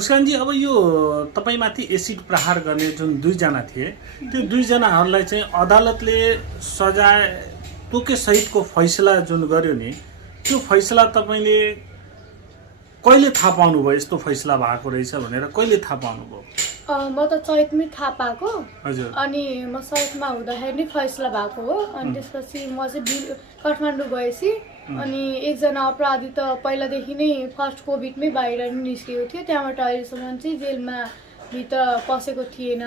मुस्कानजी, अब यो तपाईमाथि एसिड प्रहार गर्ने जुन दुईजना थिए, त्यो दुईजनाहरूलाई चाहिँ अदालतले सजाय तोके सहितको फैसला जुन गर्यो नि, त्यो फैसला तपाईँले कहिले थाहा पाउनुभयो यस्तो फैसला भएको रहेछ भनेर? कहिले थाहा पाउनुभयो? म त चैतमै थाहा पाएको। हजुर। अनि म चैतमा हुँदाखेरि नै फैसला भएको हो। अनि त्यसपछि म चाहिँ काठमाडौँ गएपछि अनि एकजना अपराधी त पहिलादेखि नै फर्स्ट कोभिडमै बाहिर निस्केको थियो, त्यहाँबाट अहिलेसम्म चाहिँ जेलमा भित्र पसेको थिएन।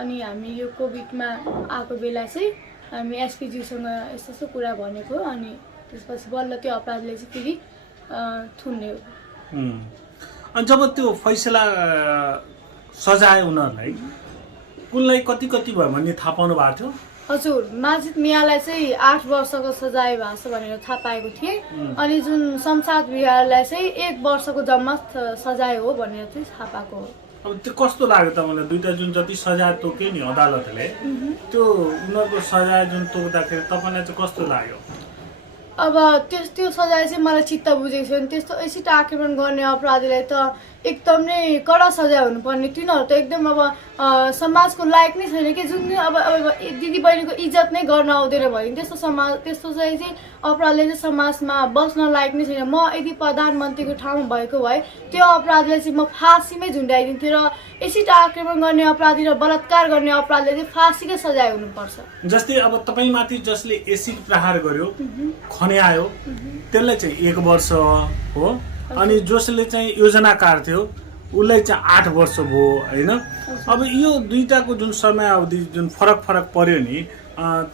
अनि हामी यो कोभिडमा आएको बेला चाहिँ हामी एसपीज्यूसँग यस्तो यस्तो कुरा भनेको, अनि त्यसपछि बल्ल त्यो अपराधीले चाहिँ फेरि थुन्ने हो। अनि जब त्यो फैसला सजाय उनीहरूलाई कुनलाई कति कति भयो भन्ने थाहा पाउनु भएको थियो? हजुर, माजिद मियालाई चाहिँ 8 वर्षको सजाय भएको छ भनेर थाहा पाएको थिएँ। अनि जुन शमशाद विहारलाई चाहिँ 1 वर्षको जम्मा सजाय हो भनेर चाहिँ थाहा पाएको हो। अब त्यो कस्तो लाग्यो तपाईँलाई? दुईटा जुन जति सजाय तोक्यो नि अदालतले, त्यो उनीहरूको सजाय जुन तोक्दाखेरि तपाईँलाई चाहिँ कस्तो लाग्यो? अब त्यो सजाय चाहिँ मलाई चित्त बुझेको छैन। त्यस्तो एसिड आक्रमण गर्ने अपराधीलाई त एकदम नै कडा सजाय हुनुपर्ने। तिनीहरू त एकदम अब समाजको लायक नै छैन कि, जुन अब दिदी बहिनीको इज्जत नै गर्न आउँदैन भने त्यस्तो चाहिँ अपराधले चाहिँ समाजमा बस्न लायक नै छैन। म यदि प्रधानमन्त्रीको ठाउँमा भएको भए त्यो अपराधलाई चाहिँ म फाँसीमै झुन्डाइदिन्थेँ र एसिड आक्रमण गर्ने अपराधी र बलात्कार गर्ने अपराधले चाहिँ फाँसीकै सजाय हुनुपर्छ। जस्तै अब तपाईँमाथि जसले एसिड प्रहार गर्यो, खन्यायो, त्यसलाई चाहिँ 1 वर्ष हो, अनि जसले चाहिँ योजनाकार थियो उसलाई चाहिँ 8 वर्ष भयो होइन? अब यो दुईटाको जुन समयावधि जुन फरक पर्यो नि,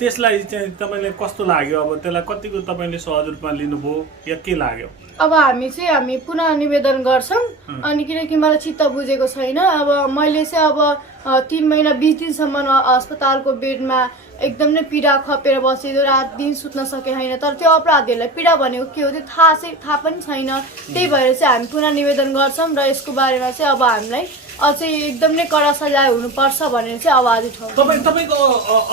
त्यसलाई चाहिँ तपाईँले कस्तो लाग्यो? अब त्यसलाई कतिको तपाईँले सहज रूपमा लिनुभयो या के लाग्यो? अब हामी पुनः निवेदन गर्छौँ। अनि किनकि मलाई चित्त बुझेको छैन। अब मैले चाहिँ अब 3 महिना 20 दिनसम्म अस्पतालको बेडमा एकदम नै पीडा खपेर बसेको, रात दिन सुत्न सके छैन। तर त्यो अपराधीहरूलाई पीडा भनेको के हो त्यो थाहा पनि छैन। त्यही भएर चाहिँ हामी पुनः निवेदन गर्छौँ र यसको बारेमा चाहिँ अब हामीलाई अझै एकदम नै कडा सजाय हुनुपर्छ भनेर चाहिँ आवाज उठाउँछ। तपाईँको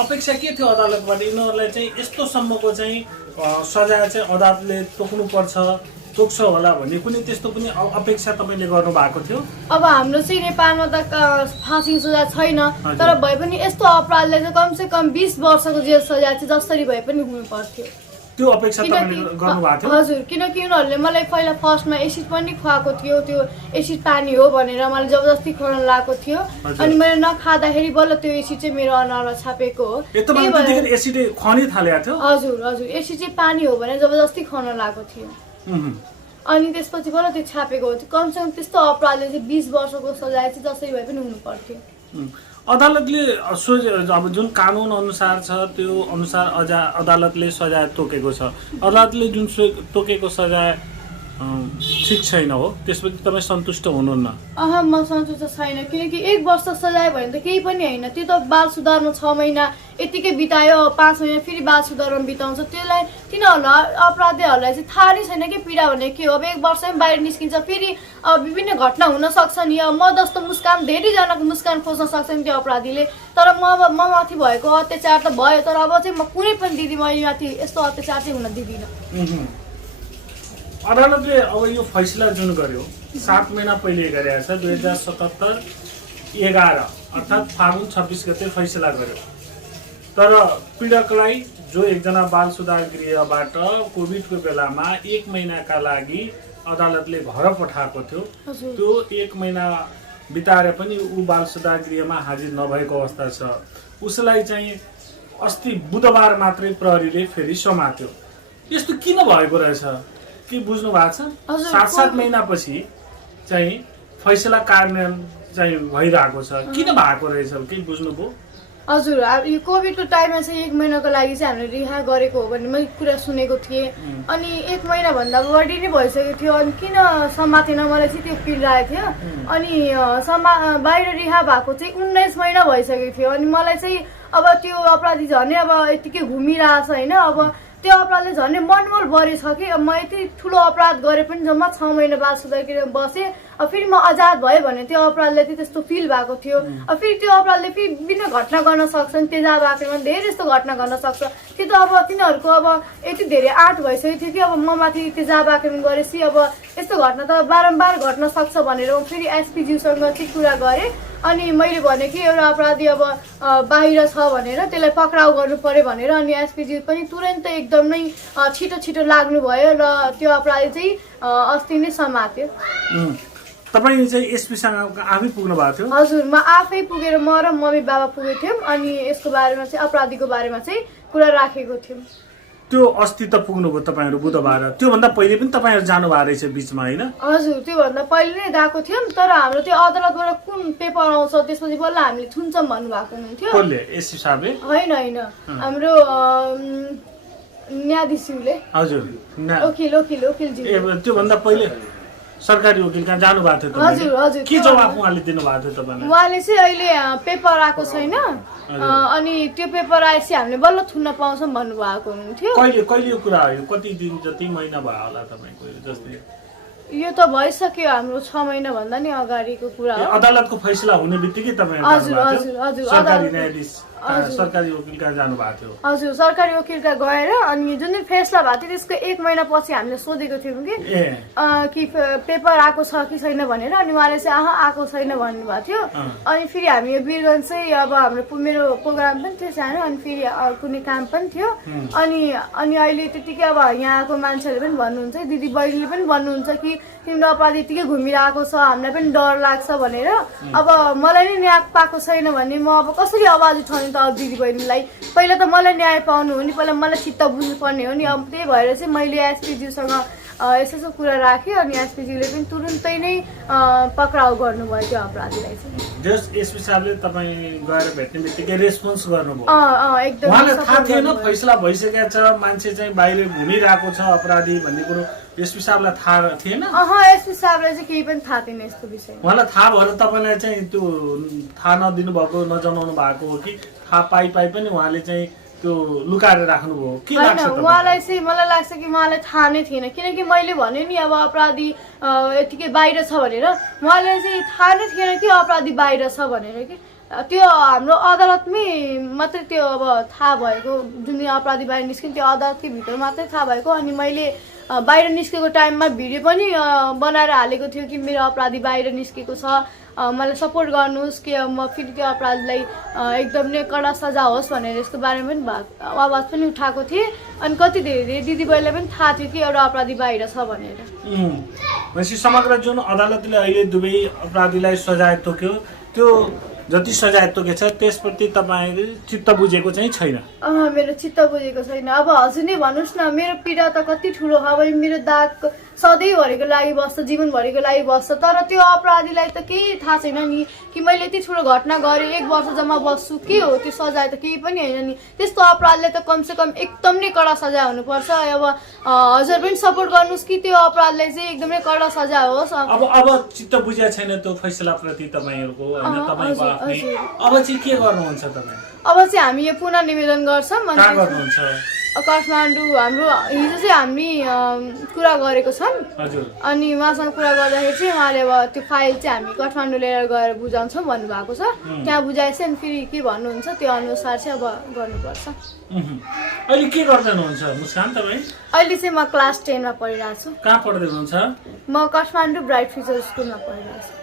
अपेक्षा के थियो अदालतबाट? यिनीहरूलाई चाहिँ यस्तो सम्मको चाहिँ सजाय चाहिँ अदालतले तोक्नुपर्छ, तोक्छ होला भन्ने कुनै त्यस्तो पनि अपेक्षा तपाईँले गर्नु भएको थियो? अब हाम्रो चाहिँ नेपालमा त फाँसी सजाय छैन, तर भए पनि यस्तो अपराधले चाहिँ कमसेकम 20 वर्षको जेल सजाय चाहिँ जसरी भए पनि हुनु पर्थ्यो, त्यो अपेक्षा तपाईँले गर्नु भएको थियो? हजुर, किनकि उनीहरूले मलाई पहिला फर्स्टमा एसिड पनि खुवाएको थियो, त्यो एसिड पानी हो भनेर मलाई जबरजस्ती खुवाउन लगाएको थियो। अनि मैले नखाँदाखेरि बल्ल त्यो एसिड चाहिँ मेरो अनुहारमा छापेको हो। एसिड खुवाउनै थालेको थियो? हजुर, एसिड चाहिँ पानी हो भनेर जबरजस्ती खुवाउन लगाएको थियो। अनि त्यसपछि बल्ल त्यो छापेको हो। कमसेकम त्यस्तो अपराधले चाहिँ 20 वर्षको सजाय चाहिँ जसरी भए पनि हुनु पर्थ्यो। अदालतले अब जुन कानुन अनुसार छ त्यो अनुसार अदालतले सजाय तोकेको छ। अदालतले जुन तोकेको सजाय ठिक छैन हो, त्यसपछि तपाईँ सन्तुष्ट हुनुहुन्न? म सन्तुष्ट छैन, किनकि 1 वर्ष सजाय भने त केही पनि होइन। त्यो त बाल सुधारमा 6 महिना यतिकै बितायो, 5 महिना फेरि बाल सुधारमा बिताउँछ। त्यसलाई तिनीहरूलाई अपराधीहरूलाई चाहिँ थाहा नै छैन कि पीडा भने के हो। अब 1 वर्षमै बाहिर निस्किन्छ, फेरि विभिन्न घटना हुन सक्छ नि। म जस्तो मुस्कान धेरैजनाको मुस्कान खोज्न सक्छ नि त्यो अपराधीले। तर म माथि भएको अत्याचार त भयो, तर अब चाहिँ म कुनै पनि दिदी मैले माथि यस्तो अत्याचार चाहिँ हुन दिदिनँ। अदालतले अब यो फैसला जुन गर्यो 7 महिना पहिले गरेको छ, 2077 11 अर्थात् फागुन 26 गते फैसला गर्यो। तर पीडकलाई जो एकजना बाल सुधार गृहबाट कोभिडको बेलामा 1 महिनाका लागि अदालतले घर पठाएको थियो, त्यो 1 महिना बिताएर पनि ऊ बाल सुधार गृहमा हाजिर नभएको अवस्था छ। उसलाई चाहिँ अस्ति बुधबार मात्रै प्रहरीले फेरि समात्यो। यस्तो किन भएको रहेछ के बुझ्नु भएको छ? 7 महिनापछि चाहिँ फैसला कार्यान्वयन चाहिँ भइरहेको छ, किन भएको रहेछ के बुझ्नुभयो? हजुर, यो कोभिडको टाइममा चाहिँ 1 महिनाको लागि चाहिँ हामीले रिहा गरेको हो भन्ने मैले कुरा सुनेको थिएँ। अनि 1 महिनाभन्दा बढी नै भइसकेको थियो। अनि किन समातेन मलाई चाहिँ त्यो पिर लागेको थियो। अनि बाहिर रिहा भएको चाहिँ 19 महिना भइसकेको थियो। अनि मलाई चाहिँ अब त्यो अपराधी झन् अब यतिकै घुमिरहेछ होइन। अब त्यो अपराधले झन् मनमोल बढेछ कि म यति ठुलो अपराध गरे पनि जम्मा 6 महिना बाल सुधार गृहमा बसेँ। फेरि म आजाद भयो भने त्यो अपराधलाई चाहिँ त्यस्तो फिल भएको थियो। फेरि त्यो अपराधले फेरि विभिन्न घटना गर्न सक्छन्, तेजाब आक्रमण धेरै जस्तो घटना गर्न सक्छ। त्यो त अब तिनीहरूको अब यति धेरै आँट भइसकेको थियो कि अब म माथि तेजाब आक्रमण गरेपछि अब यस्तो घटना त बारम्बार घट्न सक्छ भनेर फेरि एसपीज्यूसँग चाहिँ कुरा गरेँ। अनि मैले भने कि एउटा अपराधी अब बाहिर छ भनेर त्यसलाई पक्राउ गर्नु पर्यो भनेर, अनि एसपीज्यू पनि तुरन्तै एकदमै छिटो छिटो लाग्नुभयो र त्यो अपराधी चाहिँ अस्ति नै समात्यो। तपाईँ चाहिँ एसपीसँग आफै पुग्नु भएको थियो? हजुर, म आफै पुगेर म र मम्मी बाबा पुगेको थियौँ अनि यसको बारेमा चाहिँ अपराधीको बारेमा चाहिँ कुरा राखेको थियौँ। त्यो अस्ति त पुग्नुभयो तपाईँहरू बुधबार, त्योभन्दा पहिले पनि तपाईँहरू जानुभएको रहेछ बिचमा होइन? हजुर, त्योभन्दा पहिले नै गएको थियौँ, तर हाम्रो त्यो अदालतबाट कुन पेपर आउँछ त्यसपछि बल्ल हामीले थुन्छौँ भन्नुभएको हुनुहुन्थ्यो। कसले? एसपी साहबले? होइन होइन, हाम्रो न्यायाधीशले। हजुर, वकिलजी। त्योभन्दा पहिले सरकारी वकिल कहाँ जानु भएको थियो? हजुर हजुर। के जवाफ उहाँले दिनुभएको थियो तपाईँलाई? उहाँले चाहिँ अहिले पेपर आएको छैन अनि त्यो पेपर आएपछि हामीले बल्ल थुन्न पाउँछौँ भन्नुभएको हुनुहुन्थ्यो। कहिले यो कुरा हो? कति दिन जति महिना भयो होला तपाईँको? जस्तै यो त भइसक्यो हाम्रो 6 महिना भन्दा नि अगाडिको कुरा हो। अदालतको फैसला हुने बित्तिकै तपाईँ सरकारी न्यायाधीश सरकारी वकिल कहाँ जानु भएको थियो? हजुर, सरकारी वकिल कहाँ गएर अनि जुन दिन फैसला भएको थियो त्यसको 1 महिना पछि हामीले सोधेको थियौँ कि पेपर आएको छ कि छैन भनेर, अनि उहाँले चाहिँ आएको छैन भन्नुभएको थियो। अनि फेरि हामी यो वीरगञ्ज चाहिँ अब हाम्रो मेरो प्रोग्राम पनि थियो सानो, अनि फेरि कुनै काम पनि थियो अनि अहिले त्यतिकै अब यहाँको मान्छेहरूले पनि भन्नुहुन्छ, दिदी बहिनीले पनि भन्नुहुन्छ कि तिम्रो अपराध यतिकै घुमिरहेको छ, हामीलाई पनि डर लाग्छ भनेर। अब मलाई नै न्याय पाएको छैन भने म अब कसरी आवाज उठाउने त अब दिदी बहिनीलाई? पहिला त मलाई न्याय पाउनु हो नि, पहिला मलाई चित्त बुझ्नु पर्ने हो नि। अब त्यही भएर चाहिँ मैले एसपीज्यूसँग यसो कुरा राखेँ अनि एसपीज्यूले पनि तुरुन्तै नै पक्राउ गर्नुभयो त्यो अपराधीलाई चाहिँ। जस एसपी साहबले तपाईँ गएर भेट्ने बित्तिकै रेस्पोन्स गर्नुभयो? एकदम। उहाँलाई थाहा थिएन फैसला भइसकेको छ, मान्छे चाहिँ बाहिर घुमिरहेको छ अपराधी भन्ने कुरो एसपी साहबलाई थाहा थिएन? एसपी साहबलाई चाहिँ केही पनि थाहा थिएन यस्तो विषय। उहाँलाई थाहा भएर तपाईँलाई चाहिँ त्यो थाहा नदिनु भएको, नजनाउनु भएको हो कि थाहा पाइ पनि उहाँले चाहिँ त्यो लुकाएर राख्नुभयो? के लाग्छ? उहाँलाई चाहिँ मलाई लाग्छ कि उहाँलाई थाहा नै थिएन, किनकि मैले भने नि अब अपराधी यतिकै बाहिर छ भनेर। उहाँलाई चाहिँ थाहा नै थिएन कि अपराधी बाहिर छ भनेर कि त्यो हाम्रो अदालतमै मात्रै त्यो अब थाहा भएको, जुन अपराधी बाहिर निस्किन् त्यो अदालतकै भित्र मात्रै थाहा भएको। अनि मैले बाहिर निस्केको टाइममा भिडियो पनि बनाएर हालेको थियो कि मेरो अपराधी बाहिर निस्केको छ, मलाई सपोर्ट गर्नुहोस् कि म फेरि त्यो अपराधलाई एकदम नै कडा सजा होस् भनेर यसको बारेमा पनि आवाज पनि उठाएको थिएँ। अनि कति धेरै दिदीबहिनीलाई पनि थाहा थियो कि एउटा अपराधी बाहिर छ भनेर। भनेपछि समग्र जुन अदालतले अहिले दुवै अपराधीलाई सजाय तोक्यो, त्यो जति सजाय तोकेको छ त्यसप्रति तपाईँले चित्त बुझेको चाहिँ छैन? मेरो चित्त बुझेको छैन। अब हजुर नै भन्नुहोस् न, मेरो पीडा त कति ठुलो हो। अब मेरो दाग सधैँभरिको लागि बस्छ, जीवनभरिको लागि बस्छ, तर त्यो अपराधीलाई त केही थाहा छैन नि कि मैले यति ठुलो घटना गरेँ, 1 वर्ष जम्मा बस्छु, के हो त्यो सजाय त केही पनि होइन नि। त्यस्तो अपराधलाई त कमसेकम एकदम नै कडा सजाय हुनुपर्छ। अब हजुर पनि सपोर्ट गर्नुहोस् कि त्यो अपराधलाई चाहिँ एकदमै कडा सजाय होस्। अब चित्त बुझेको छैन त्यो फैसलाप्रति तपाईँहरूको होइन, तपाईँको आफ्नै। अब चाहिँ के गर्नुहुन्छ तपाईँ? अब चाहिँ हामी यो पुनः निवेदन गर्छौँ। कहाँ गर्नुहुन्छ? काठमाडौँ हाम्रो हिजो चाहिँ हामी कुरा गरेको छौँ। अनि उहाँसँग कुरा गर्दाखेरि चाहिँ उहाँले अब त्यो फाइल चाहिँ हामी काठमाडौँ लिएर गएर बुझाउँछौँ भन्नुभएको छ। त्यहाँ बुझाएपछि अनि फेरि के भन्नुहुन्छ त्यो अनुसार चाहिँ अब गर्नुपर्छ। अहिले के गर्दै हुनुहुन्छ मुस्कान तपाईँ? अहिले चाहिँ म क्लास 10 मा पढिरहेको छु। कहाँ पढ्दै हुनुहुन्छ? म काठमाडौँ ब्राइट फ्युचर स्कुलमा पढिरहेको छु।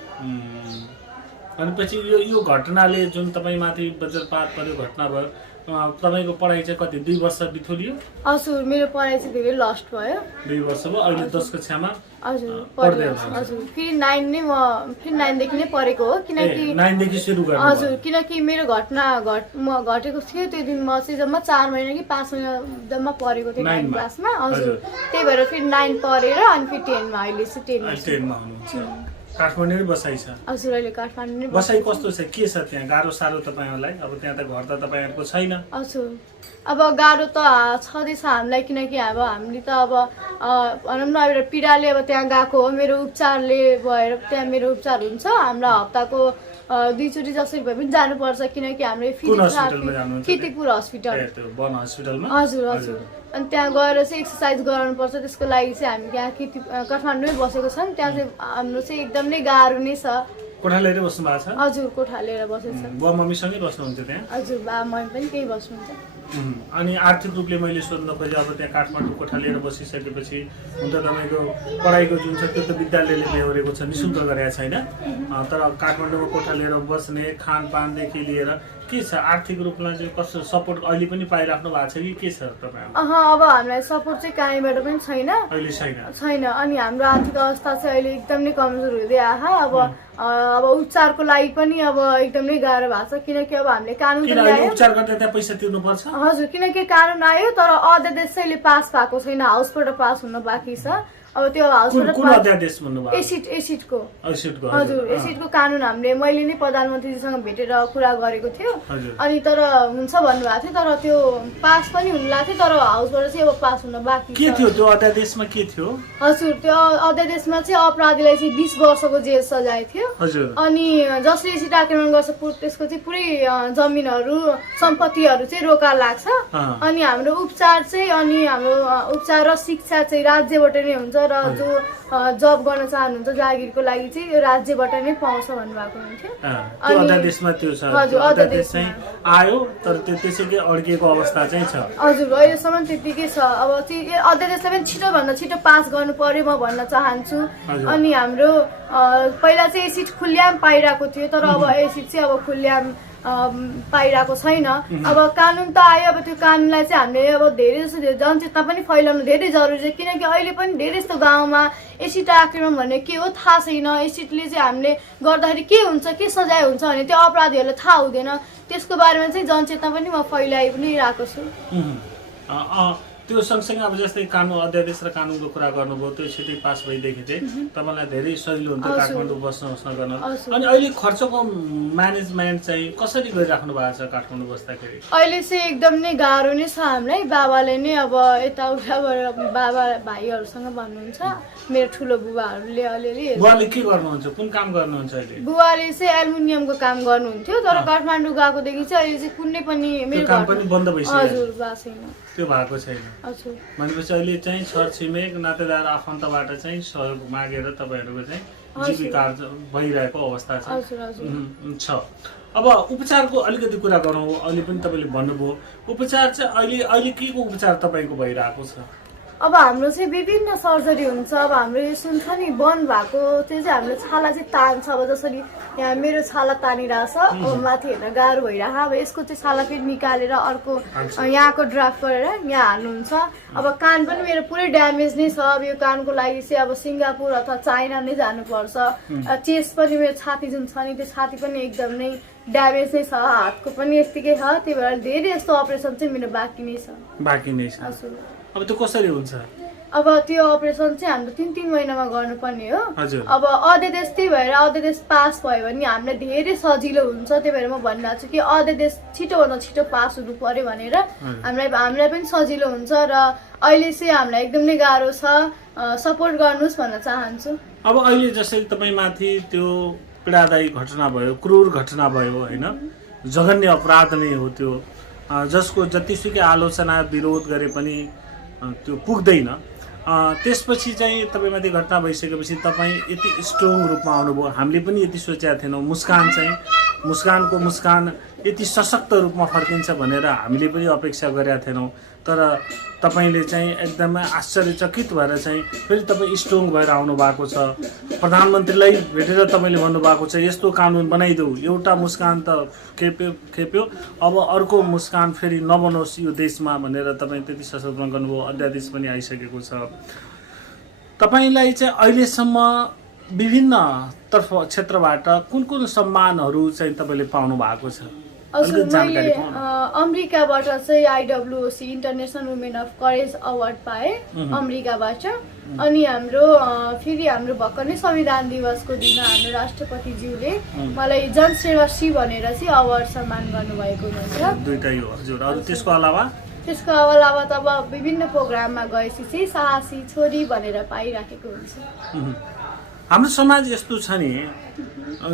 अनि पछि यो घटनाले जुन तपाईँ माथि वज्रपात पर्यो, घटना भयो, तपाईँको पढाइ चाहिँ कति 2 वर्ष बिथोलियो? हजुर, मेरो पढाइ चाहिँ धेरै लस्ट भयो। 2 वर्ष भयो। अहिले 10 कक्षामा हजुर पढ्दै हुनुहुन्छ? हजुर, फेरि 9 नै म फेरि 9 देखि नै पढेको हो, किनकि 9 देखि सुरु गर्नु? हजुर, किनकि मेरो घटना घटेको थियो त्यो दिन म चाहिँ जम्मा 4 महिना कि 5 महिना जम्मा पढेको थिएँ 9 क्लासमा। हजुर, त्यही भएर फेरि 9 पढेर अनि फेरि 10 मा अहिले चाहिँ 10 मा हुनुहुन्छ। काठमाडौँ बसाइ छ? हजुर, अहिले काठमाडौँ नै बसाइ कस्तो छ? के छ त्यहाँ? गाह्रो साह्रो तपाईँहरूलाई? अब त्यहाँ त घर त तपाईँहरूको छैन। हजुर, अब गाह्रो त छँदैछ हामीलाई, किनकि अब हामीले त अब भनौँ न एउटा पीडाले अब त्यहाँ गएको हो। मेरो उपचारले भएर त्यहाँ मेरो उपचार हुन्छ। हाम्रो हप्ताको दुईचोटि जसरी भए पनि जानुपर्छ किनकि हाम्रो कुन हस्पिटलमा जानुहुन्छ? किर्तिपुर हस्पिटल। त्यो वन हस्पिटलमा? हजुर हजुर। अनि त्यहाँ गएर चाहिँ एक्सर्साइज गराउनुपर्छ, त्यसको लागि चाहिँ हामी यहाँ काठमाडौँमै बसेको छौँ। त्यहाँ चाहिँ हाम्रो चाहिँ एकदम नै गाह्रो नै छ। कोठा लिएर बस्नु भएको छ? हजुर कोठा लिएर बसेको छ। बुवा मम्मीसँगै बस्नुहुन्छ त्यहाँ? हजुर बा मम्मी पनि त्यही बस्नुहुन्छ। अनि आर्थिक रूपले मैले सोध्न खोजेँ, अब त्यहाँ काठमाडौँ कोठा लिएर बसिसकेपछि हुन त तपाईँको पढाइको जुन छ त्यो त विद्यालयले बेहोरेको छ, निःशुल्क गरेको छैन। तर काठमाडौँमा कोठा लिएर बस्ने खानपानदेखि लिएर के छ आर्थिक रूपमा चाहिँ कस्तो सपोर्ट अहिले पनि पाइराख्नु भएको छ कि के छ तपाईँ? अब हामीलाई सपोर्ट चाहिँ कहीँबाट पनि छैन, अहिले छैन। अनि हाम्रो आर्थिक अवस्था चाहिँ अहिले एकदम नै कमजोर हुँदै आयो। अब उपचारको लागि पनि अब एकदम नै गाह्रो भएको छ किनकि अब हामीले कानुन ल्यायो। उपचार गर्दा त्यहाँ पैसा तिर्नुपर्छ? हजुर किनकि कानुन आयो तर अध्यादेशले पास भएको छैन, हाउसबाट पास हुन बाँकी छ। अब त्यो हाउसबाट कुन अध्यादेश भन्नुभयो? एसिडको। एसिडको? हजुर एसिडको कानुन मैले नै प्रधानमन्त्रीजीसँग भेटेर कुरा गरेको थियो। अनि तर हुन्छ भन्नुभएको थियो तर त्यो पास पनि हुन लाग्थ्यो तर हाउसबाट चाहिँ अब पास हुन बाँकी के थियो त्यो अध्यादेशमा? के थियो? हजुर त्यो अध्यादेशमा चाहिँ अपराधीलाई चाहिँ 20 वर्षको जेल सजाय थियो। अनि जसले एसिड आक्रमण गर्छ त्यसको चाहिँ पुरै जमिनहरू सम्पत्तिहरू चाहिँ रोका लाग्छ। अनि हाम्रो उपचार चाहिँ उपचार र शिक्षा चाहिँ राज्यबाट नै हुन्छ र जो जब गर्न चाहनुहुन्छ जागिरको लागि चाहिँ यो राज्यबाट नै पाउँछ भन्नुभएको हुन्थ्यो। त्यो अध्यादेशमा त्यो छ? हजुर अध्यादेश चाहिँ आयो तर त्यो त्यसैकै अड्किएको अवस्था चाहिँ छ? हजुर अहिलेसम्म त्यतिकै छ। अब चाहिँ अध्यादेशलाई पनि छिटोभन्दा छिटो पास गर्नु पर्यो म भन्न चाहन्छु। अनि हाम्रो पहिला चाहिँ एसिड खुल्याम पाइरहेको थियो तर अब एसिड चाहिँ अब खुल्याम पाइरहेको छैन। अब कानुन त आयो, अब त्यो कानुनलाई चाहिँ हामीले अब धेरै जस्तो जनचेतना पनि फैलाउनु धेरै जरुरी छ किनकि अहिले पनि धेरै जस्तो गाउँमा एसिड आक्रमण भन्ने के हो थाहा छैन। एसिडले चाहिँ हामीले गर्दाखेरि के हुन्छ, के सजाय हुन्छ भने त्यो अपराधीहरूलाई थाहा हुँदैन। त्यसको बारेमा चाहिँ जनचेतना पनि म फैलाइ पनि रहेको छु। त्यो सँगसँगै अब जस्तै कानुन अध्यादेश र कानुनको कुरा गर्नुभयो, त्यो छिटै पास भइदेखि चाहिँ तपाईँलाई धेरै सजिलो हुन्छ काठमाडौँ बस्न गर्न। अनि अहिले खर्चको म्यानेजमेन्ट चाहिँ कसरी गरिराख्नु भएको छ काठमाडौँ बस्दाखेरि? अहिले चाहिँ एकदम नै गाह्रो नै छ हामीलाई। बाबाले नै अब यताउता गरेर बाबा भाइहरूसँग भन्नुहुन्छ, मेरो ठुलो बुबाहरूले अलिअलि। बुवाले के गर्नुहुन्छ, कुन काम गर्नुहुन्छ अहिले? बुवाले चाहिँ एल्युमिनियमको काम गर्नुहुन्थ्यो तर काठमाडौँ गएकोदेखि चाहिँ अहिले चाहिँ कुनै पनि मेरो काम पनि बन्द भइसक्यो? हजुर भएको छैन। त्यो भएको छैन भनेपछि अहिले चाहिँ छरछिमेक नातेदार आफन्तबाट चाहिँ सहयोग मागेर तपाईँहरूको चाहिँ जीविका भइरहेको अवस्था छ। अब उपचारको अलिकति कुरा गरौँ। अहिले पनि तपाईँले भन्नुभयो उपचार चाहिँ अहिले के को उपचार तपाईँको भइरहेको छ? अब हाम्रो चाहिँ विभिन्न सर्जरी हुन्छ। अब हाम्रो यो सुन्छ नि बन्द भएको त्यो चाहिँ हाम्रो छाला चाहिँ तान्छ। अब जसरी यहाँ मेरो छाला तानिरहेछ, अब माथि हेर्न गाह्रो भइरहेको। अब यसको चाहिँ छाला फेरि निकालेर अर्को यहाँको ड्राफ्ट गरेर यहाँ हाल्नुहुन्छ। अब कान पनि मेरो पुरै ड्यामेज नै छ। अब यो कानको लागि चाहिँ अब सिङ्गापुर अथवा चाइना नै जानुपर्छ। चेस्ट पनि मेरो छाती जुन छ नि त्यो छाती पनि एकदम नै ड्यामेज नै छ, हातको पनि यतिकै छ। त्यही भएर धेरै जस्तो अपरेसन चाहिँ मेरो बाँकी नै छ। अब त्यो कसरी हुन्छ? अब त्यो अपरेसन चाहिँ हाम्रो 3-3 महिनामा गर्नुपर्ने हो। अब अध्यादेश त्यही भएर अध्यादेश पास भयो भने हामीलाई धेरै सजिलो हुन्छ। त्यही भएर म भनिरहेको छु कि अध्यादेश छिटोभन्दा छिटो पास हुनु पर्यो भनेर हामीलाई पनि सजिलो हुन्छ। र अहिले चाहिँ हामीलाई एकदम नै गाह्रो छ, सपोर्ट गर्नुहोस् भन्न चाहन्छु। अब अहिले जसरी तपाईँमाथि त्यो पीडादायी घटना भयो, क्रूर घटना भयो होइन, जघन्य अपराध नै हो त्यो, जसको जतिसुकै आलोचना विरोध गरे पनि त्यो पुग्दैन। त्यसपछि चाहिँ तपाईँमाथि घटना भइसकेपछि तपाईँ यति स्ट्रङ रूपमा आउनुभयो। हामीले पनि यति सोचेका थिएनौँ मुस्कानको मुस्कान यति सशक्त रूपमा फर्किन्छ भनेर हामीले पनि अपेक्षा गरेका थिएनौँ। तर तपाईँले चाहिँ एकदमै आश्चर्यचकित भएर चाहिँ फेरि तपाईँ स्ट्रङ भएर आउनु भएको छ। प्रधानमन्त्रीलाई भेटेर तपाईँले भन्नुभएको छ यस्तो कानुन बनाइदेऊ, एउटा मुस्कान त खेप्यो अब अर्को मुस्कान फेरि नबनोस् यो देशमा भनेर तपाईँ त्यति सशक्त गर्नुभयो। अध्यादेश पनि आइसकेको छ। तपाईँलाई चाहिँ अहिलेसम्म विभिन्न क्षेत्रबाट कुन सम्मानहरू चाहिँ तपाईँले पाउनु भएको छ? हजुर मैले अमेरिकाबाट चाहिँ IWOC international women of courage award पाएँ अमेरिकाबाट। अनि फेरि हाम्रो भर्खर नै संविधान दिवसको दिन हाम्रो राष्ट्रपतिज्यूले मलाई जनसेवाश्री भनेर चाहिँ अवार्ड सम्मान गर्नुभएको हुन्छ। दुईटै हो हजुर। अरू त्यसको अलावा त अब विभिन्न प्रोग्राममा गएपछि चाहिँ साहसी छोरी भनेर पाइराखेको हुन्छ। हाम्रो समाज यस्तो छ नि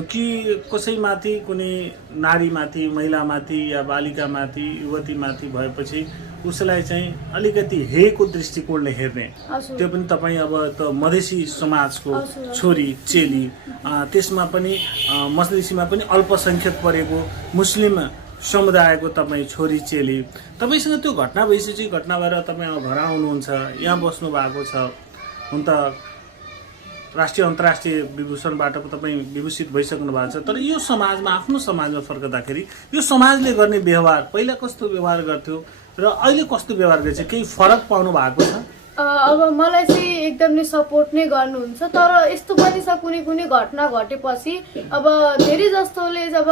कि कसैमाथि कुनै नारीमाथि महिलामाथि या बालिकामाथि युवतीमाथि भएपछि उसलाई चाहिँ अलिकति हेको दृष्टिकोणले हेर्ने त्यो पनि तपाईँ अब त मधेसी समाजको छोरी चेली त्यसमा पनि मधेसीमा पनि अल्पसङ्ख्यक परेको मुस्लिम समुदायको तपाईँ छोरी चेली तपाईँसँग त्यो घटना भइसकेपछि घटना भएर तपाईँ अब घर आउनुहुन्छ यहाँ बस्नु भएको छ हुन त राष्ट्रिय अन्तर्राष्ट्रिय विभूषणबाट तपाईँ विभूषित भइसक्नु भएको छ तर यो समाजमा आफ्नो समाजमा फर्कँदाखेरि यो समाजले गर्ने व्यवहार पहिला कस्तो व्यवहार गर्थ्यो र अहिले कस्तो व्यवहार गर्छ केही फरक पाउनु भएको छ अब मलाई चाहिँ एकदम नै सपोर्ट नै गर्नुहुन्छ तर यस्तो पनि छ कुनै कुनै घटना घटेपछि अब धेरै जस्तोले जब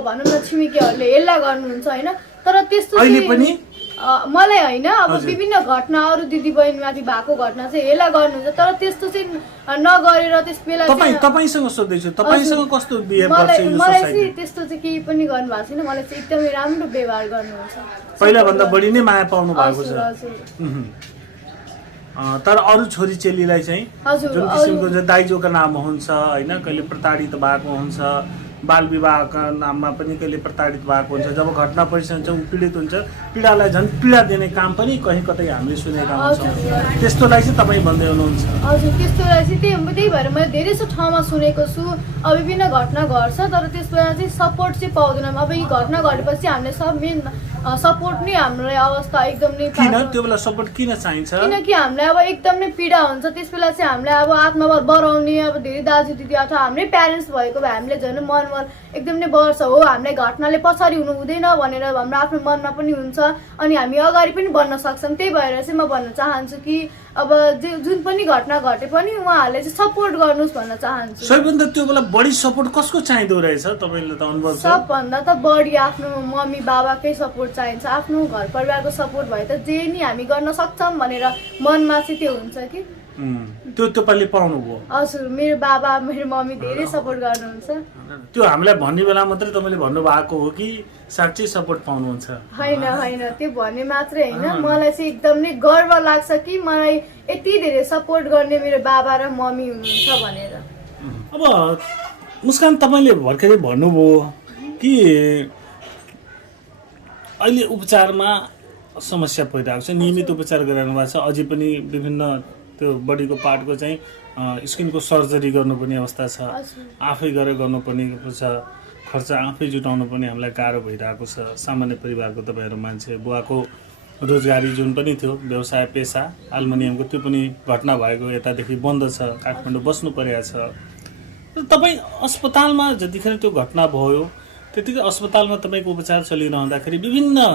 भनौँ न छिमेकीहरूले हेल्ला गर्नुहुन्छ होइन तर त्यस्तो अहिले पनि मलाई होइन अब विभिन्न घटना अरू दिदीबहिनीमाथि भएको घटना चाहिँ हेला गर्नुहुन्छ तर त्यस्तो चाहिँ नगरेर त्यस बेला तपाईसँग सोध्दैछु तपाईसँग कस्तो बिहेभ गर्छ यो सोसाइटी मलाई चाहिँ त्यस्तो चाहिँ केही पनि गर्नु भएको छैन मलाई चाहिँ एकदमै राम्रो व्यवहार गर्नुहुन्छ पहिला भन्दा बढी नै माया पाउनु भएको छ तर अरू छोरी चेलीलाई चाहिँ जुन किसिमको दाइजोका नाम हुन्छ होइन कहिले प्रताडित भएको हुन्छ बाल विवाहका नाममा पनि कहिले प्रताडित भएको हुन्छ जब घटना परिसकेपछि ऊ पीडित हुन्छ पीडालाई झन् पीडा दिने काम पनि कहीँ कतै हामीले सुनेका हुन्छौँ त्यस्तोलाई चाहिँ तपाईँ भन्दै हुनुहुन्छ हजुर त्यस्तोलाई चाहिँ त्यही भएर मैले धेरै जस्तो ठाउँमा सुनेको छु विभिन्न घटना घट्छ तर त्यसमा चाहिँ सपोर्ट चाहिँ पाउँदैनौँ अब यी घटना घटेपछि हामीले सब मेन सपोर्ट नै हामीलाई अवस्था एकदम नै किन त्यो बेला सपोर्ट किन चाहिन्छ किनकि हामीलाई अब एकदम नै पीडा हुन्छ त्यस बेला चाहिँ हामीलाई अब आत्मबल बढाउने अब धेरै दाजु दिदी अथवा हाम्रै प्यारेन्ट्स भएको भए हामीले झन् मनबल एकदम नै बढ्छ हो हामीलाई घटनाले पछाडि हुनु हुँदैन भनेर हाम्रो आफ्नो मनमा पनि हुन्छ अनि हामी अगाडि पनि बढ्न सक्छौँ त्यही भएर चाहिँ म भन्न चाहन्छु कि अब जुन पनि घटना घटे पनि उहाँहरूले चाहिँ सपोर्ट गर्नुहोस् भन्न चाहन्छु सबैभन्दा त्यो बेला बढी सपोर्ट कसको चाहिँदो रहेछ तपाईँले त अनुभव छ सबभन्दा त बढी आफ्नो मम्मी बाबाकै सपोर्ट चाहिन्छ आफ्नो घर परिवारको सपोर्ट भए त जे नि हामी गर्न सक्छौँ भनेर मनमा चाहिँ त्यो हुन्छ कि त्यो तपाईँले पाउनुभयो हजुर मेरो बाबा मेरो मम्मी धेरै सपोर्ट गर्नुहुन्छ त्यो हामीलाई भन्ने बेला मात्रै तपाईँले भन्नुभएको हो कि साँच्चै सपोर्ट पाउनुहुन्छ होइन त्यो भन्ने मात्रै होइन मलाई चाहिँ एकदम नै गर्व लाग्छ कि मलाई यति धेरै सपोर्ट गर्ने मेरो बाबा र मम्मी हुनुहुन्छ भनेर अब मुस्कान तपाईँले भर्खरै भन्नुभयो कि अहिले उपचारमा समस्या परिरहेको छ नियमित उपचार गराउनु भएको छ अझै पनि विभिन्न त्यो बडीको पार्टको चाहिँ स्किनको सर्जरी गर्नुपर्ने अवस्था छ आफै गरेर गर्नुपर्ने छ खर्च आफै जुटाउनु पनि हामीलाई गाह्रो भइरहेको छ सामान्य परिवारको तपाईँहरू मान्छे बुवाको रोजगारी जुन पनि थियो व्यवसाय पेसा एल्युमिनियमको त्यो पनि घटना भएको यतादेखि बन्द छ काठमाडौँ बस्नु परेको छ तपाईँ अस्पतालमा जतिखेर त्यो घटना भयो त्यतिकै अस्पतालमा तपाईँको उपचार चलिरहँदाखेरि विभिन्न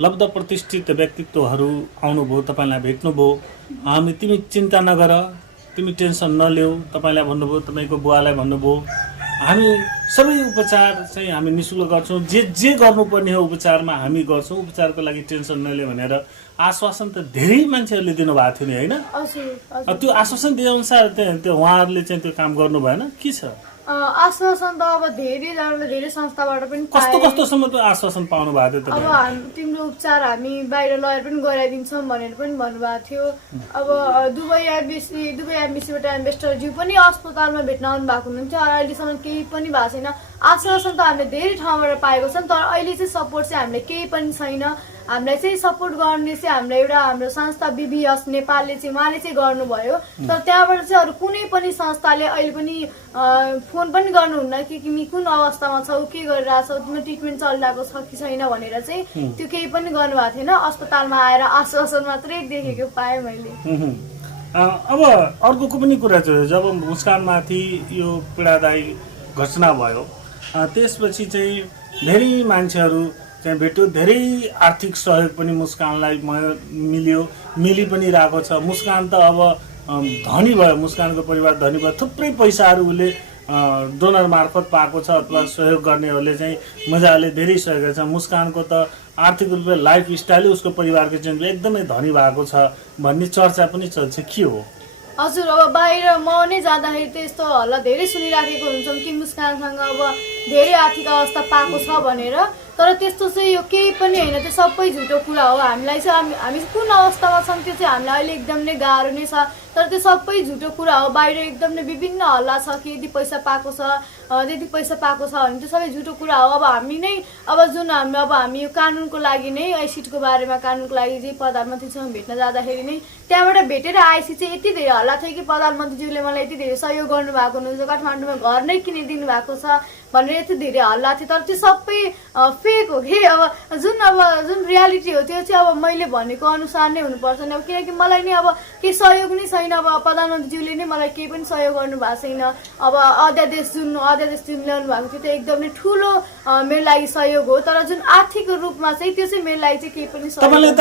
लब्ध प्रतिष्ठित व्यक्तित्वहरू आउनुभयो तपाईँलाई भेट्नुभयो तिमी चिन्ता नगर तिमी टेन्सन नल्याऊ तपाईँलाई भन्नुभयो तपाईँको बुवालाई भन्नुभयो हामी सबै उपचार चाहिँ हामी निःशुल्क गर्छौँ जे गर्नुपर्ने हो उपचारमा हामी गर्छौँ उपचारको लागि टेन्सन नलियो भनेर आश्वासन त धेरै मान्छेहरूले दिनुभएको थियो नि होइन त्यो आश्वासन दिएअनुसार त्यो उहाँहरूले चाहिँ त्यो काम गर्नु भएन के छ आश्वासन त अब धेरैजनाले धेरै संस्थाबाट पनि कस्तोसम्म त्यो आश्वासन पाउनु भएको थियो अब तिम्रो उपचार हामी बाहिर लगेर पनि गराइदिन्छौँ भनेर पनि भन्नुभएको थियो अब दुबई एमबिसीबाट इन्भेस्टरज्यू पनि अस्पतालमा भेट्न आउनु भएको हुनुहुन्थ्यो अहिलेसम्म केही पनि भएको छैन आश्वासन त हामीले धेरै ठाउँबाट पाएको छौँ तर अहिले चाहिँ सपोर्ट चाहिँ हामीले केही पनि छैन हामीलाई चाहिँ सपोर्ट गर्ने चाहिँ हाम्रो एउटा हाम्रो संस्था बिबिएस नेपालले चाहिँ उहाँले चाहिँ गर्नुभयो तर त्यहाँबाट चाहिँ अरू कुनै पनि संस्थाले अहिले पनि फोन पनि गर्नुहुन्न कि तिमी कुन अवस्थामा छौ के गरिरहेछौ तिम्रो ट्रिटमेन्ट चलिरहेको छ कि छैन भनेर चाहिँ त्यो केही पनि गर्नुभएको थिएन अस्पतालमा आएर आश्वासन मात्रै देखेको पाएँ मैले अब अर्को पनि कुरा छ जब मुस्कानमाथि यो पीडादायी घटना भयो त्यसपछि चाहिँ धेरै मान्छेहरू त्यहाँ भेट्यो धेरै आर्थिक सहयोग पनि मुस्कानलाई मिली पनि रहेको छ मुस्कान त अब धनी भयो मुस्कानको परिवार धनी भयो थुप्रै पैसाहरू उसले डोनर मार्फत पाएको छ अथवा सहयोग गर्नेहरूले चाहिँ मजाले धेरै सहयोग गर्छ मुस्कानको त आर्थिक रूपले लाइफ स्टाइलै उसको परिवारको चाहिँ एकदमै धनी भएको छ भन्ने चर्चा पनि चल्छ के हो हजुर अब बाहिर म नै जाँदाखेरि त्यस्तो हल्ला धेरै सुनिराखेको हुन्छौँ कि मुस्कानसँग अब धेरै आर्थिक अवस्था पाएको छ भनेर तर त्यस्तो चाहिँ यो केही पनि होइन, त्यो सबै झुटो कुरा हो। हामीलाई चाहिँ हामी चाहिँ कुन अवस्थामा छौँ त्यो चाहिँ हामीलाई अहिले एकदम नै गाह्रो नै छ, तर त्यो सबै झुटो कुरा हो। बाहिर एकदम नै विभिन्न हल्ला छ कि यदि पैसा पाएको छ त्यति पैसा पाएको छ भने त्यो सबै झुटो कुरा हो। अब हामी नै हामी यो कानुनको लागि नै आइसिटीको बारेमा कानुनको लागि चाहिँ प्रधानमन्त्रीसँग भेट्न जाँदाखेरि नै त्यहाँबाट भेटेर आएपछि चाहिँ यति धेरै हल्ला थियो कि प्रधानमन्त्रीज्यूले मलाई यति धेरै सहयोग गर्नुभएको हुनुहुन्छ, काठमाडौँमा घर नै किनिदिनु भएको छ भनेर यति धेरै हल्ला थियो। तर त्यो सबै फेक हो कि अब जुन रियालिटी हो त्यो चाहिँ अब मैले भनेको अनुसार नै हुनुपर्छ नि। अब किनकि मलाई नै अब केही सहयोग नै छैन, अब प्रधानमन्त्रीज्यूले नै मलाई केही पनि सहयोग गर्नु भएको छैन। अब अध्यादेश जुन ल्याउनु भएको थियो त्यो एकदमै ठुलो मेरो लागि सहयोग हो, तर जुन आर्थिक रूपमा चाहिँ त्यो चाहिँ मेरो लागि चाहिँ केही पनि सहयोग। तपाईँले त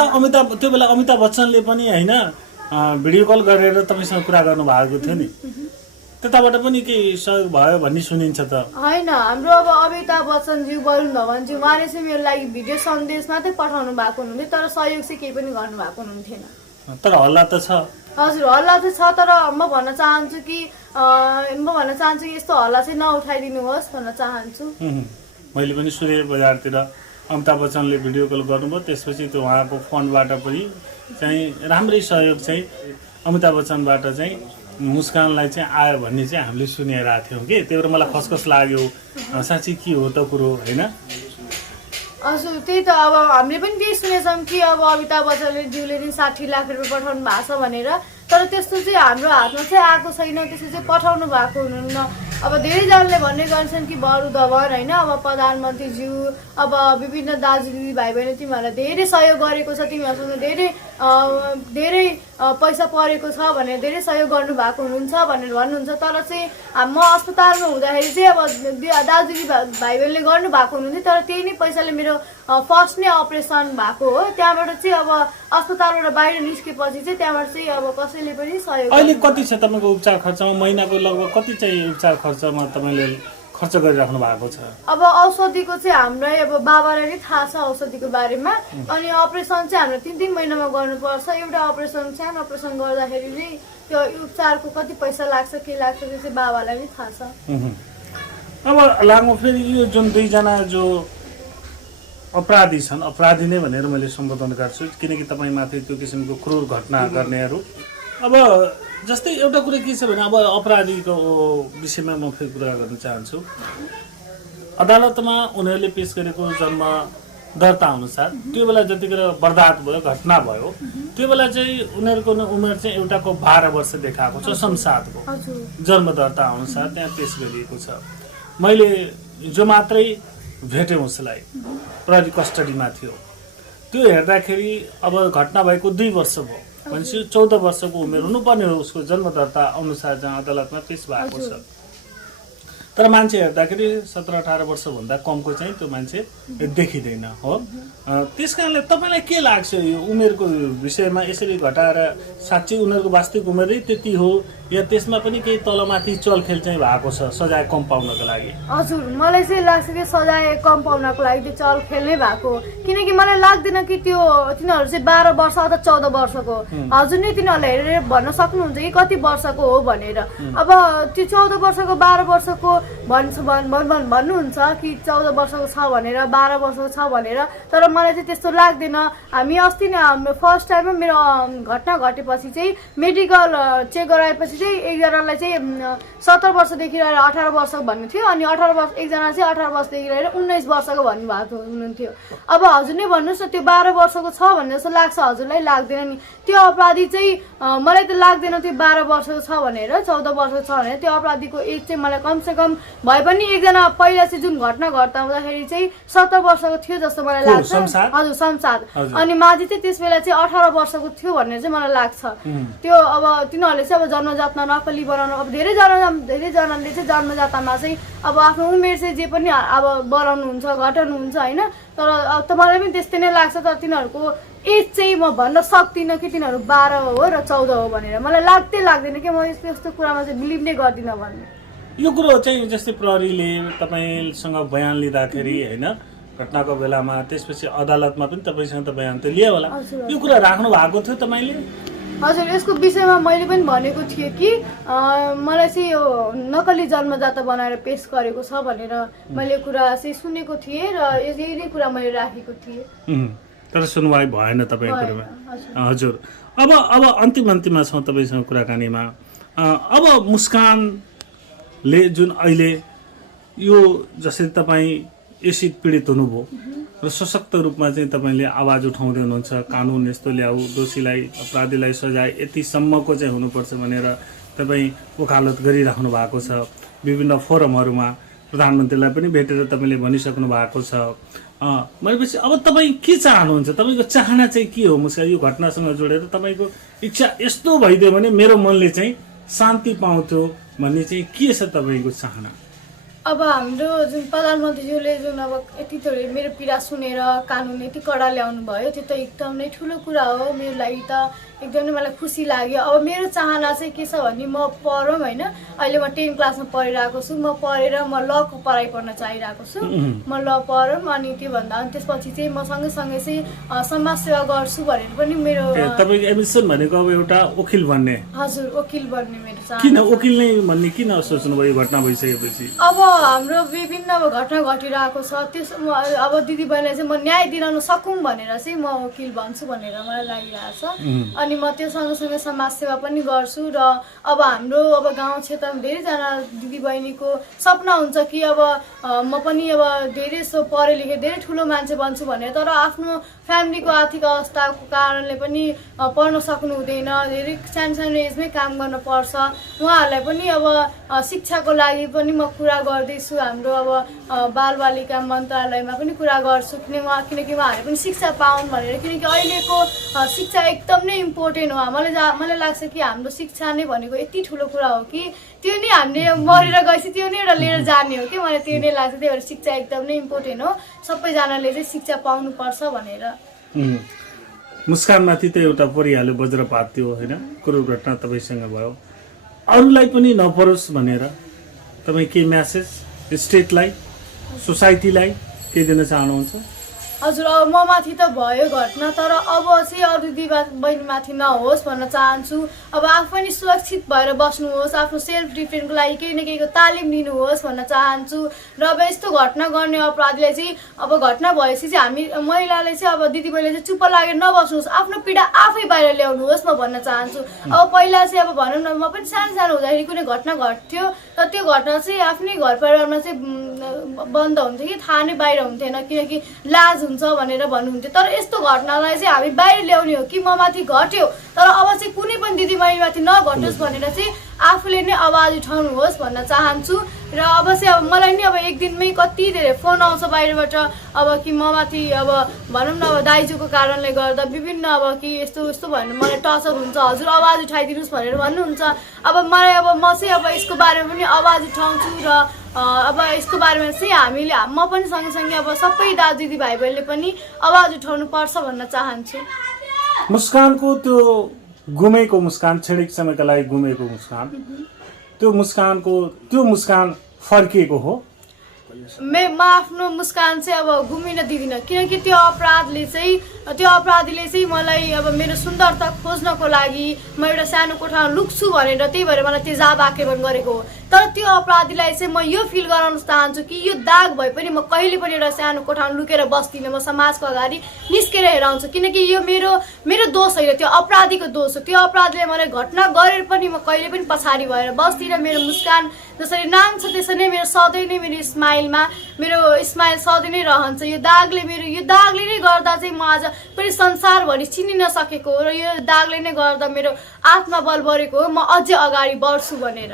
त्यो बेला अमिताभ बच्चनले पनि होइन भिडियो कल गरेर तपाईँसँग कुरा गर्नु भएको थियो नि, त्यताबाट पनि केही सहयोग भयो भन्ने सुनिन्छ त? होइन, हाम्रो अब अमिताभ बच्चनज्यू वरुण धवनज्यू उहाँले चाहिँ मेरो लागि भिडियो सन्देश मात्रै पठाउनु भएको हुनुहुन्थ्यो, तर सहयोग चाहिँ केही पनि गर्नु भएको हुनुहुन्थेन। तर हल्ला त छ। हजुर, हल्ला चाहिँ छ, तर म भन्न चाहन्छु कि यस्तो हल्ला चाहिँ नउठाइदिनुहोस् भन्न चाहन्छु। मैले पनि सुने बजारतिर अमिताभ बच्चनले भिडियो कल गर्नुभयो, त्यसपछि त्यो उहाँको फन्डबाट पनि चाहिँ राम्रै सहयोग चाहिँ अमिताभ बच्चनबाट चाहिँ मुस्कानलाई चाहिँ आयो भन्ने चाहिँ हामीले सुनिरहेको थियौँ कि, त्यही भएर मलाई खसखस लाग्यो साँच्चै के हो त कुरो होइन। हजुर, त्यही त अब हामीले पनि त्यही सुनेछौँ कि अब अमिताभ बच्चनज्यूले नि 60 लाख रुपियाँ पठाउनु भएको छ भनेर, तर त्यस्तो चाहिँ हाम्रो हातमा चाहिँ आएको छैन, त्यस्तो चाहिँ पठाउनु भएको हुनुहुन्न। अब धेरैजनाले भन्ने गर्छन् कि वरुण धवन होइन अब प्रधानमन्त्रीज्यू अब विभिन्न दाजु दिदी भाइ बहिनी तिमीहरूलाई धेरै सहयोग गरेको छ, तिमीहरूसँग धेरै पैसा परेको छ भनेर धेरै सहयोग गर्नुभएको हुनुहुन्छ भनेर भन्नुहुन्छ। तर चाहिँ म अस्पतालमा हुँदाखेरि चाहिँ अब दाजु दिदी भाइ बहिनीले गर्नुभएको हुनुहुन्थ्यो, तर त्यही नै पैसाले मेरो फर्स्ट नै अपरेसन भएको हो। त्यहाँबाट चाहिँ अब अस्पतालबाट बाहिर निस्केपछि चाहिँ त्यहाँबाट चाहिँ अब कसैले पनि सहयोग। अहिले कति छ तपाईँको उपचार खर्चमा? महिनाको लगभग कति चाहिँ उपचार खर्चमा तपाईँले खर्च गरिराख्नु भएको छ? अब औषधिको चाहिँ हामीलाई अब बाबालाई नै थाहा छ औषधिको बारेमा, अनि अपरेसन चाहिँ हाम्रो 3 महिनामा गर्नुपर्छ। एउटा सानो अपरेसन गर्दाखेरि नै त्यो उपचारको कति पैसा लाग्छ के लाग्छ त्यो चाहिँ बाबालाई नै थाहा छ। अब लामो फेरि यो जुन दुईजना जो अपराधी छन्, अपराधी नै भनेर मैले सम्बोधन गर्छु किनकि तपाईँमाथि त्यो किसिमको क्रूर घटना गर्नेहरू, अब जस्तै एउटा कुरा के छ भने अब अपराधीको विषयमा म फेरि कुरा गर्न चाहन्छु। अदालतमा उनीहरूले पेश गरेको जन्म दर्ता अनुसार त्यो बेला जतिखेर बर्दात भयो घटना भयो त्यो बेला चाहिँ उनीहरूको उमेर चाहिँ एउटाको 12 वर्ष देखाएको छ, शमसादको जन्म दर्ता अनुसार त्यहाँ पेश गरिएको छ। मैले जो मात्रै भेटेँ उसलाई प्रहरी कस्टडीमा थियो, त्यो हेर्दाखेरि अब घटना भएको 2 वर्ष भयो भनेपछि 14 वर्षको उमेर हुनुपर्ने हो उसको जन्म दर्ता अनुसार जहाँ अदालतमा पेश भएको छ। तर मान्छे हेर्दाखेरि 17-18 वर्षभन्दा कमको चाहिँ त्यो मान्छे देखिँदैन हो। त्यस कारणले तपाईँलाई के लाग्छ यो उमेरको विषयमा यसरी घटाएर साँच्चै उनीहरूको वास्तविक उमेरै त्यति हो या त्यसमा पनि केही तलमाथि चलखेल चाहिँ भएको छ सजाय कम पाउनको लागि? हजुर, मलाई चाहिँ लाग्छ कि सजाय कम पाउनको लागि त्यो चलखेल नै भएको, किनकि मलाई लाग्दैन कि त्यो तिनीहरू चाहिँ 12 वर्ष अथवा 14 वर्षको हजुर नै तिनीहरूले हेरेर भन्न सक्नुहुन्छ कि कति वर्षको हो भनेर। अब त्यो 14 वर्षको 12 वर्षको भन्नुहुन्छ कि 14 वर्षको छ भनेर 12 वर्षको छ भनेर, तर मलाई चाहिँ त्यस्तो लाग्दैन। हामी अस्ति नै हाम्रो फर्स्ट टाइममा मेरो घटना घटेपछि चाहिँ मेडिकल चेक गराएपछि चाहिँ एकजनालाई चाहिँ 17 वर्षदेखि रहेर 18 वर्षको भन्नु थियो, अनि 18 वर्ष एकजना चाहिँ 18 वर्षदेखि रहेर 19 वर्षको भन्नुभएको हुनुहुन्थ्यो। अब हजुर नै भन्नुहोस् न त्यो 12 वर्षको छ भन्ने जस्तो लाग्छ? हजुरलाई लाग्दैन नि? त्यो अपराधी चाहिँ मलाई त लाग्दैन त्यो 12 वर्षको छ भनेर 14 वर्षको छ भनेर। त्यो अपराधीको एज चाहिँ मलाई कमसेकम भए पनि एकजना पहिला चाहिँ जुन घटना घट्दाखेरि चाहिँ 17 वर्षको थियो जस्तो मलाई लाग्छ। हजुर, शमसाद। अनि माझी चाहिँ त्यस बेला चाहिँ 18 वर्षको थियो भन्ने चाहिँ मलाई लाग्छ। त्यो अब तिनीहरूले चाहिँ अब जन्मजातमा नक्कली बनाउनु, अब धेरैजनाले चाहिँ जन्मजातमा चाहिँ अब आफ्नो उमेर चाहिँ जे पनि अब बढाउनुहुन्छ घटाउनुहुन्छ होइन, तर त मलाई पनि त्यस्तै नै लाग्छ। तर तिनीहरूको एज चाहिँ म भन्न सक्दिनँ कि तिनीहरू 12 हो र 14 हो भनेर, मलाई लाग्दैन कि म यस्तो कुरामा चाहिँ बिलिभ नै गर्दिनँ भन्ने। यो कुरो चाहिँ जस्तै प्रहरीले तपाईँसँग बयान लिँदाखेरि होइन घटनाको बेलामा त्यसपछि अदालतमा पनि तपाईँसँग त बयान त लियो होला, यो कुरा राख्नु भएको थियो तपाईँले? हजुर यसको विषयमा मैले पनि भनेको थिएँ कि मलाई चाहिँ यो नक्कली जन्मजात बनाएर पेस गरेको छ भनेर मैले कुरा चाहिँ सुनेको थिएँ र यही नै कुरा मैले राखेको थिएँ। तर सुनवाई भएन तपाईँको कुरामा। हजुर अब अन्तिममा छौँ तपाईँसँग कुराकानीमा। अब मुस्कानले जुन अहिले यो जसरी तपाईँ एसिड पीडित हुनुभयो र सशक्त रूपमा चाहिँ तपाईँले आवाज उठाउँदै हुनुहुन्छ, कानुन यस्तो ल्याऊ, दोषीलाई अपराधीलाई सजाय यतिसम्मको चाहिँ हुनुपर्छ भनेर तपाईँ वकालत गरिराख्नु भएको छ। विभिन्न फोरमहरूमा प्रधानमन्त्रीलाई पनि भेटेर तपाईँले भनिसक्नु भएको छ। भनेपछि अब तपाईँ के चाहनुहुन्छ? तपाईँको चाहना चाहिँ के हो? मुस्कान यो घटनासँग जोडेर तपाईँको इच्छा यस्तो भइदियो भने मेरो मनले चाहिँ शान्ति पाउँथ्यो भन्ने चाहिँ के छ तपाईँको चाहना? अब हाम्रो जुन प्रधानमन्त्रीज्यूले जुन अब यति थोरै मेरो पीडा सुनेर कानुन यति कडा ल्याउनु भयो त्यो त एकदमै ठुलो कुरा हो। मेरो लागि त एकदमै मलाई खुसी लाग्यो। अब मेरो चाहना चाहिँ के छ भने म पढौँ होइन, अहिले म 10 क्लासमा पढिरहेको छु, म पढेर म लको पढाइ पढ्न चाहिरहेको छु। म ल पढौँ अनि त्योभन्दा अनि त्यसपछि चाहिँ म सँगैसँगै चाहिँ समाजसेवा गर्छु भनेर पनि मेरो तपाईँको एम्बिसन भनेको अब एउटा वकिल बन्ने? हजुर वकिल बन्ने मेरो चाहना। किन वकिल नै भन्ने किन सोच्नुभयो घटना भइसकेपछि? अब हाम्रो विभिन्न अब घटना घटिरहेको छ त्यस अब दिदीबहिनीलाई चाहिँ म न्याय दिलाउन सकौँ भनेर चाहिँ म वकिल भन्छु भनेर मलाई लागिरहेको छ। अनि म त्यो सँगसँगै समाजसेवा पनि गर्छु र अब हाम्रो अब गाउँ क्षेत्रमा धेरैजना दिदीबहिनीको सपना हुन्छ कि अब म पनि अब धेरै सो पढे लेखे धेरै ठुलो मान्छे बन्छु भनेर, तर आफ्नो फ्यामिलीको आर्थिक अवस्थाको कारणले पनि पढ्न सक्नु हुँदैन, धेरै सानो एजमै काम गर्न पर्छ। उहाँहरूलाई पनि अब शिक्षाको लागि पनि म कुरा गर्दैछु, हाम्रो अब बालबालिका मन्त्रालयमा पनि कुरा गर्छु किनकि उहाँहरूले पनि शिक्षा पाउन् भनेर, किनकि अहिलेको शिक्षा एकदम नै इम्पोर्टेन्ट हो। मलाई लाग्छ कि हाम्रो शिक्षा नै भनेको यति ठुलो कुरा हो कि त्यो नै हामीले मरेर गएपछि त्यो नै एउटा लिएर जाने हो कि मलाई त्यो नै लाग्छ। त्यही भएर शिक्षा एकदम नै इम्पोर्टेन्ट हो, सबैजनाले चाहिँ शिक्षा पाउनुपर्छ भनेर। मुस्कानमाथि त एउटा परिहाल्यो वज्रपात थियो होइन, क्रूर घटना तपाईँसँग भयो, अरूलाई पनि नपरोस् भनेर तपाईँ के म्यासेज स्टेटलाई सोसाइटीलाई के दिन चाहनुहुन्छ? हजुर अब म माथि त भयो घटना, तर अब चाहिँ अरू दिदीबहिनीमाथि नहोस् भन्न चाहन्छु। अब आफू पनि सुरक्षित भएर बस्नुहोस्, आफ्नो सेल्फ डिफेन्सको लागि केही न केहीको तालिम लिनुहोस् भन्न चाहन्छु। र अब यस्तो घटना गर्ने अपराधीलाई चाहिँ अब घटना भएपछि चाहिँ हामी महिलाले चाहिँ अब दिदीबहिनीले चाहिँ चुप्प लागेर नबस्नुहोस्, आफ्नो पीडा आफै बाहिर ल्याउनुहोस् म भन्न चाहन्छु। अब पहिला चाहिँ अब भनौँ न म पनि सानो हुँदाखेरि कुनै घटना घट्थ्यो र त्यो घटना चाहिँ आफ्नै घर परिवारमा चाहिँ बन्द हुन्थ्यो कि थाहा नै बाहिर हुन्थेन, किनकि लाज हुन्छ भनेर भन्नुहुन्थ्यो। तर यस्तो घटनालाई चाहिँ हामी बाहिर ल्याउने हो कि म माथि घट्यो तर अब चाहिँ कुनै पनि दिदीबहिनीमाथि नघटोस् भनेर चाहिँ आफूले नै आवाज उठाउनुहोस् भन्न चाहन्छु। र अब चाहिँ अब मलाई नि अब एक दिनमै कति धेरै फोन आउँछ बाहिरबाट अब कि म माथि अब भनौँ न अब दाइजोको कारणले गर्दा विभिन्न अब कि यस्तो यस्तो भनेर मलाई टर्चर हुन्छ, हजुर आवाज उठाइदिनुहोस् भनेर भन्नुहुन्छ। अब मलाई अब म चाहिँ अब यसको बारेमा पनि आवाज उठाउँछु र अब यसको बारेमा चाहिँ हामीले म पनि सँगसँगै अब सबै दाजु दिदी भाइ बहिनीले पनि आवाज उठाउनु पर्छ भन्न चाहन्छु। मुस्कानको त्यो गुमेको मुस्कान, क्षणिक समयका लागि गुमेको मुस्कान, त्यो मुस्कान फर्किएको हो? म आफ्नो मुस्कान चाहिँ अब घुमिन दिदिनँ, किनकि त्यो अपराधीले चाहिँ मलाई अब मेरो सुन्दरता खोज्नको लागि म एउटा सानो कोठामा लुक्छु भनेर त्यही भएर मलाई तेजाब आक्रमण गरेको हो। तर त्यो अपराधीलाई चाहिँ म यो फिल गराउन चाहन्छु कि यो दाग भए पनि म कहिले पनि एउटा सानो कोठामा लुकेर बस्दिनँ, म समाजको अगाडि निस्केर हेराउँछु, किनकि यो मेरो दोष होइन, त्यो अपराधीको दोष हो। त्यो अपराधीले मलाई घटना गरेर पनि म कहिले पनि पछाडि भएर बस्दिनँ। मेरो मुस्कान जसरी नाम छ त्यसरी नै मेरो सधैँ नै मेरो स्माइल सधैँ नै रहन्छ। यो दागले नै गर्दा चाहिँ म आज पनि संसारभरि चिनिन सकेको हो र यो दागले नै गर्दा मेरो आत्मबल बढेको हो, म अझै अगाडि बढ्छु भनेर।